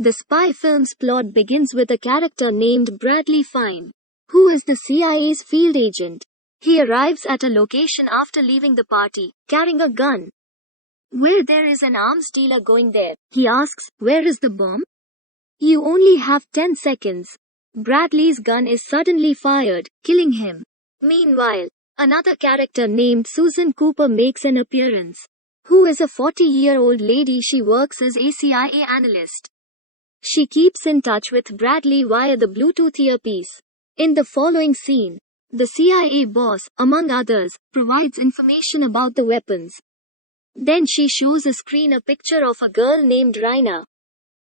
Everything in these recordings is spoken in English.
The spy film's plot begins with a character named Bradley Fine, who is the CIA's field agent. He arrives at a location after leaving the party, carrying a gun. Where there is an arms dealer going there, he asks, "Where is the bomb?" "You only have 10 seconds. Bradley's gun is suddenly fired, killing him. Meanwhile, another character named Susan Cooper makes an appearance, who is a 40-year-old lady. She works as a CIA analyst. She keeps in touch with Bradley via the Bluetooth earpiece. In the following scene, the CIA boss, among others, provides information about the weapons. Then she shows a screen a picture of a girl named Raina.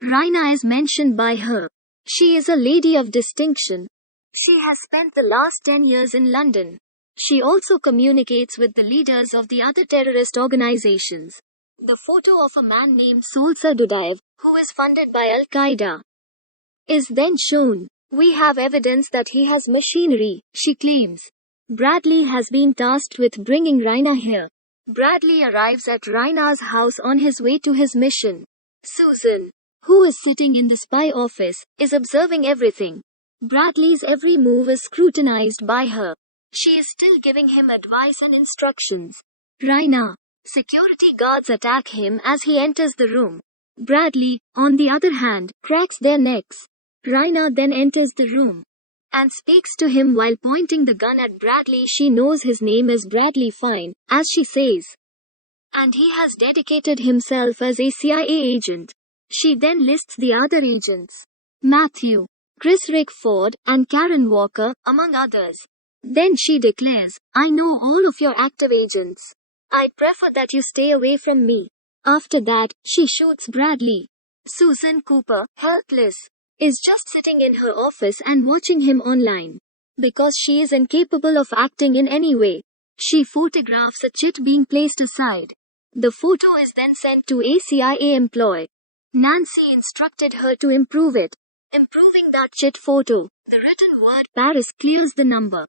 Raina is mentioned by her. She is a lady of distinction. She has spent the last 10 years in London. She also communicates with the leaders of the other terrorist organizations. The photo of a man named Solsa Dudaev, who is funded by Al-Qaeda, is then shown. "We have evidence that he has machinery," she claims. Bradley has been tasked with bringing Raina here. Bradley arrives at Raina's house on his way to his mission. Susan, who is sitting in the spy office, is observing everything. Bradley's every move is scrutinized by her. She is still giving him advice and instructions. Raina. Security guards attack him as he enters the room. Bradley, on the other hand, cracks their necks. Raina then enters the room and speaks to him while pointing the gun at Bradley. She knows his name is Bradley Fine, as she says, and he has dedicated himself as a CIA agent. She then lists the other agents: Matthew, Chris Rickford, and Karen Walker, among others. Then she declares, "I know all of your active agents. I'd prefer that you stay away from me." After that, she shoots Bradley. Susan Cooper, helpless, is just sitting in her office and watching him online. Because she is incapable of acting in any way, she photographs a chit being placed aside. The photo is then sent to a CIA employee. Nancy instructed her to improve it. Improving that chit photo, the written word Paris clears the number.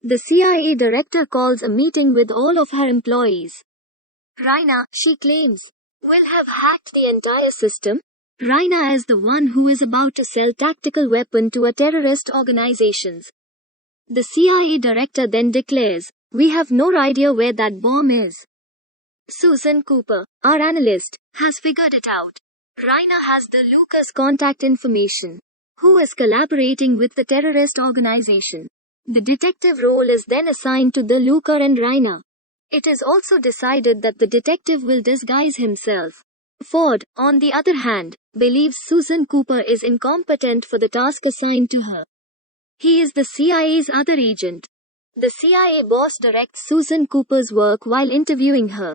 The CIA director calls a meeting with all of her employees. Raina, she claims, will have hacked the entire system. Raina is the one who is about to sell tactical weapon to a terrorist organizations. The CIA director then declares, "We have no idea where that bomb is." Susan Cooper, our analyst, has figured it out. Raina has the Lucas contact information, who is collaborating with the terrorist organization. The detective role is then assigned to the Luca and Raina. It is also decided that the detective will disguise himself. Ford, on the other hand, believes Susan Cooper is incompetent for the task assigned to her. He is the CIA's other agent. The CIA boss directs Susan Cooper's work while interviewing her.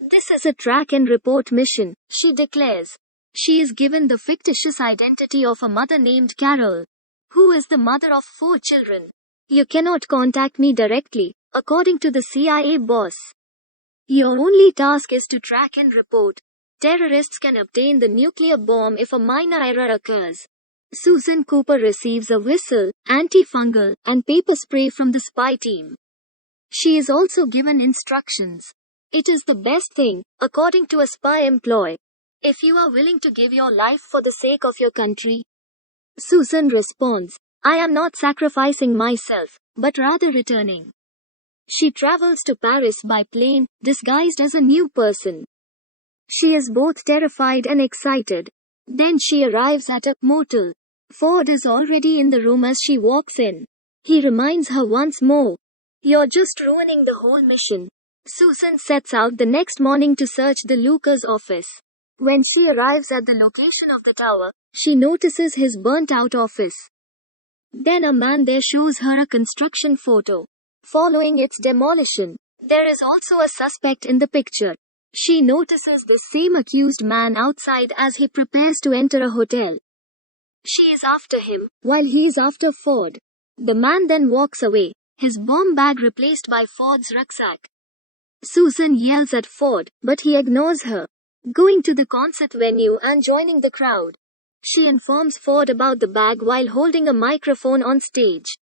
"This is a track and report mission," she declares. She is given the fictitious identity of a mother named Carol, who is the mother of 4 children. "You cannot contact me directly," according to the CIA boss. "Your only task is to track and report. Terrorists can obtain the nuclear bomb if a minor error occurs." Susan Cooper receives a whistle, antifungal, and paper spray from the spy team. She is also given instructions. "It is the best thing, according to a spy employee, if you are willing to give your life for the sake of your country." Susan responds, "I am not sacrificing myself, but rather returning." She travels to Paris by plane, disguised as a new person. She is both terrified and excited. Then she arrives at a motel. Ford is already in the room as she walks in. He reminds her once more, "You're just ruining the whole mission." Susan sets out the next morning to search the Lucas office. When she arrives at the location of the tower, she notices his burnt-out office. Then a man there shows her a construction photo. Following its demolition, there is also a suspect in the picture. She notices the same accused man outside as he prepares to enter a hotel. She is after him, while he is after Ford. The man then walks away, his bomb bag replaced by Ford's rucksack. Susan yells at Ford, but he ignores her. Going to the concert venue and joining the crowd, she informs Ford about the bag while holding a microphone on stage.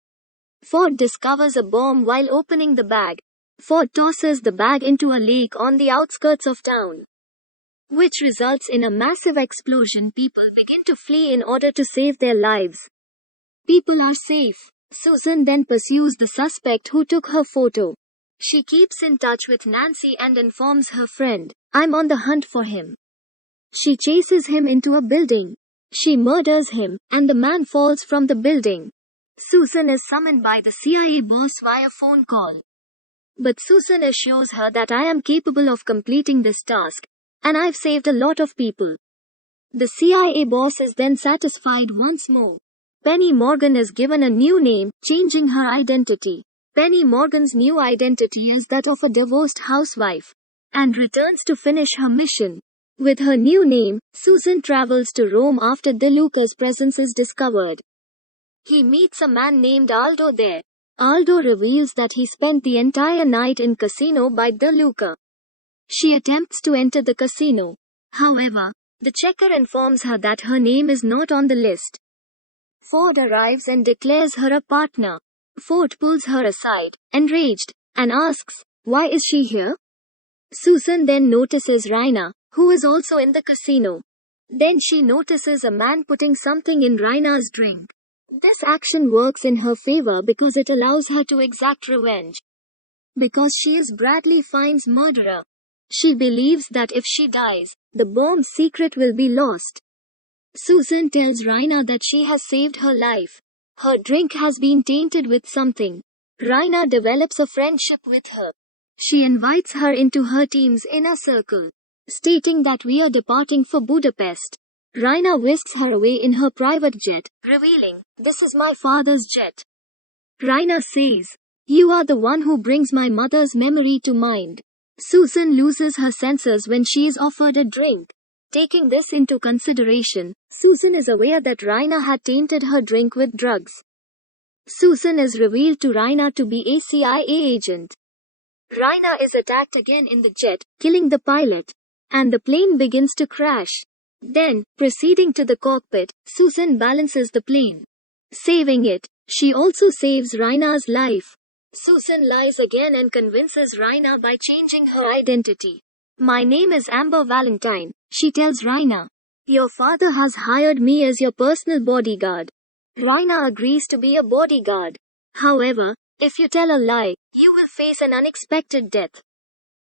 Ford discovers a bomb while opening the bag. Ford tosses the bag into a lake on the outskirts of town. which results in a massive explosion. People begin to flee in order to save their lives. People are safe. Susan then pursues the suspect who took her photo. She keeps in touch with Nancy and informs her friend, "I'm on the hunt for him." She chases him into a building. She murders him, and the man falls from the building. Susan is summoned by the CIA boss via phone call. But Susan assures her that I am capable of completing this task, and I've saved a lot of people. The CIA boss is then satisfied once more. Penny Morgan is given a new name, changing her identity. Penny Morgan's new identity is that of a divorced housewife, and returns to finish her mission. With her new name, Susan travels to Rome after De Luca's presence is discovered. He meets a man named Aldo there. Aldo reveals that he spent the entire night in casino by De Luca. She attempts to enter the casino. However, the checker informs her that her name is not on the list. Ford arrives and declares her a partner. Ford pulls her aside, enraged, and asks, "Why is she here?" Susan then notices Raina, who is also in the casino. Then she notices a man putting something in Raina's drink. This action works in her favor because it allows her to exact revenge. Because she is Bradley Fine's murderer, she believes that if she dies, the bomb's secret will be lost. Susan tells Raina that she has saved her life. Her drink has been tainted with something. Raina develops a friendship with her. She invites her into her team's inner circle, stating that we are departing for Budapest. Raina whisks her away in her private jet, revealing, "This is my father's jet." Raina says, "You are the one who brings my mother's memory to mind." Susan loses her senses when she is offered a drink. Taking this into consideration, Susan is aware that Raina had tainted her drink with drugs. Susan is revealed to Raina to be a CIA agent. Raina is attacked again in the jet, killing the pilot, and the plane begins to crash. Then, proceeding to the cockpit, Susan balances the plane, saving it. She also saves Raina's life. Susan lies again and convinces Raina by changing her identity. "My name is Amber Valentine," she tells Raina. "Your father has hired me as your personal bodyguard." Raina agrees to be a bodyguard. However, if you tell a lie, you will face an unexpected death.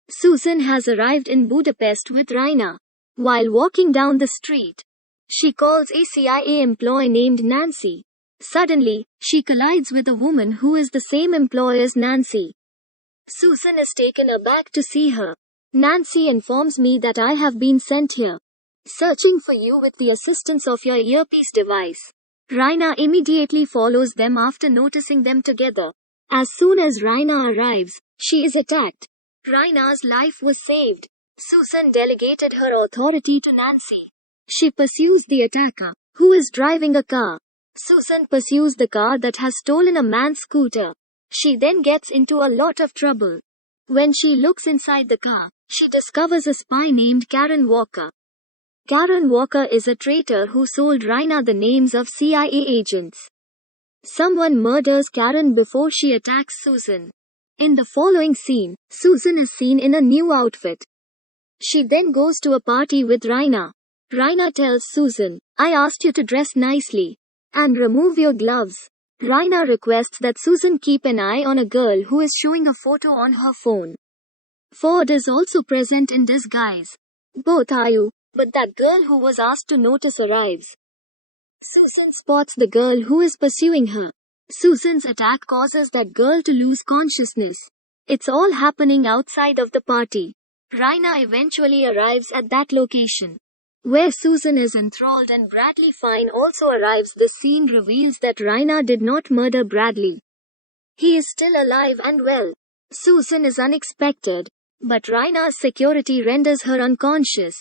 Susan has arrived in Budapest with Raina. While walking down the street, she calls a CIA employee named Nancy. Suddenly, she collides with a woman who is the same employee as Nancy. Susan is taken aback to see her. "Nancy informs me that I have been sent here, searching for you with the assistance of your earpiece device." Raina immediately follows them after noticing them together. As soon as Raina arrives, she is attacked. Raina's life was saved. Susan delegated her authority to Nancy. She pursues the attacker, who is driving a car. Susan pursues the car that has stolen a man's scooter. She then gets into a lot of trouble. When she looks inside the car, she discovers a spy named Karen Walker. Karen Walker is a traitor who sold Raina the names of CIA agents. Someone murders Karen before she attacks Susan. In the following scene, Susan is seen in a new outfit. She then goes to a party with Raina. Raina tells Susan, "I asked you to dress nicely and remove your gloves." Raina requests that Susan keep an eye on a girl who is showing a photo on her phone. Ford is also present in disguise. Both are you, but that girl who was asked to notice arrives. Susan spots the girl who is pursuing her. Susan's attack causes that girl to lose consciousness. It's all happening outside of the party. Raina eventually arrives at that location, where Susan is enthralled and Bradley Fine also arrives. The scene reveals that Raina did not murder Bradley. He is still alive and well. Susan is unexpected, but Raina's security renders her unconscious.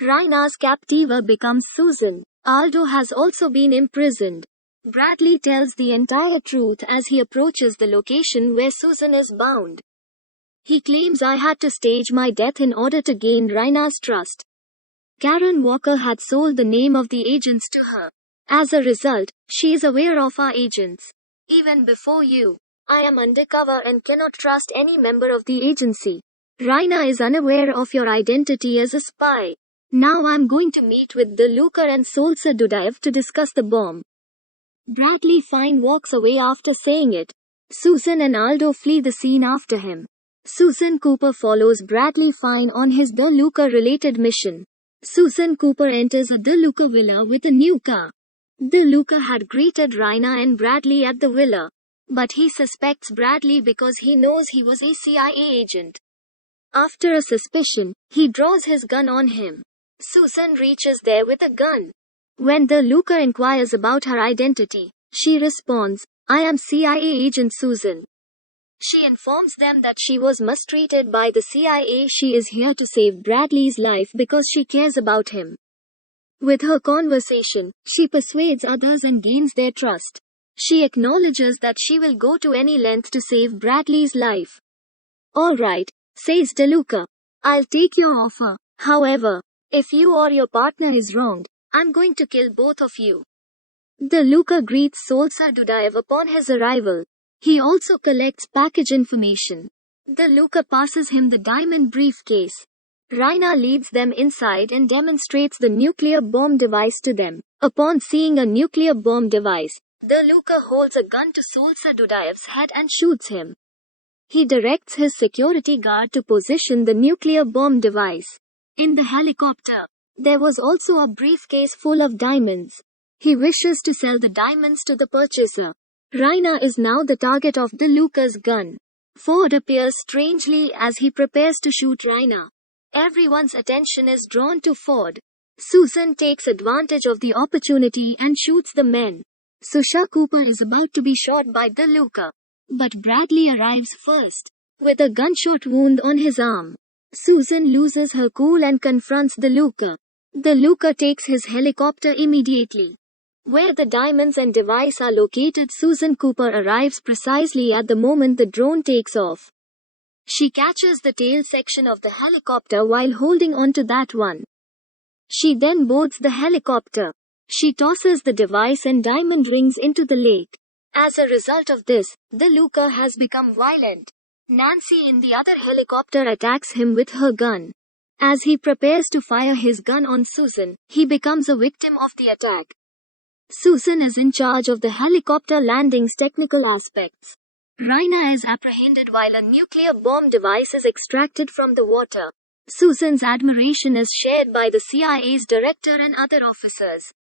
Raina's captiva becomes Susan. Aldo has also been imprisoned. Bradley tells the entire truth as he approaches the location where Susan is bound. He claims, "I had to stage my death in order to gain Raina's trust." Karen Walker had sold the name of the agents to her. As a result, she is aware of our agents. "Even before you, I am undercover and cannot trust any member of the agency. Raina is unaware of your identity as a spy." Now I'm going to meet with DeLuca and Soldier Dudaev to discuss the bomb. Bradley Fine walks away after saying it. Susan and Aldo flee the scene after him. Susan Cooper follows Bradley Fine on his DeLuca-related mission. Susan Cooper enters a DeLuca villa with a new car. DeLuca had greeted Raina and Bradley at the villa. But he suspects Bradley because he knows he was a CIA agent. After a suspicion, he draws his gun on him. Susan reaches there with a gun. When DeLuca inquires about her identity, she responds, "I am CIA agent Susan." She informs them that she was mistreated by the CIA. She is here to save Bradley's life because she cares about him. With her conversation, she persuades others and gains their trust. She acknowledges that she will go to any length to save Bradley's life. "All right," says DeLuca. "I'll take your offer. However, if you or your partner is wronged, I'm going to kill both of you." DeLuca greets Soldier Dudaev upon his arrival. He also collects package information. DeLuca passes him the diamond briefcase. Raina leads them inside and demonstrates the nuclear bomb device to them. Upon seeing a nuclear bomb device, DeLuca holds a gun to Soldier Dudaev's head and shoots him. He directs his security guard to position the nuclear bomb device. In the helicopter, there was also a briefcase full of diamonds. He wishes to sell the diamonds to the purchaser. Raina is now the target of DeLuca's gun. Ford appears strangely as he prepares to shoot Raina. Everyone's attention is drawn to Ford. Susan takes advantage of the opportunity and shoots the men. Susha Cooper is about to be shot by DeLuca. But Bradley arrives first, with a gunshot wound on his arm. Susan loses her cool and confronts DeLuca. DeLuca takes his helicopter immediately. Where the diamonds and device are located, Susan Cooper arrives precisely at the moment the drone takes off. She catches the tail section of the helicopter while holding onto that one. She then boards the helicopter. She tosses the device and diamond rings into the lake. As a result of this, DeLuca has become violent. Nancy in the other helicopter attacks him with her gun. As he prepares to fire his gun on Susan, he becomes a victim of the attack. Susan is in charge of the helicopter landing's technical aspects. Raina is apprehended while a nuclear bomb device is extracted from the water. Susan's admiration is shared by the CIA's director and other officers.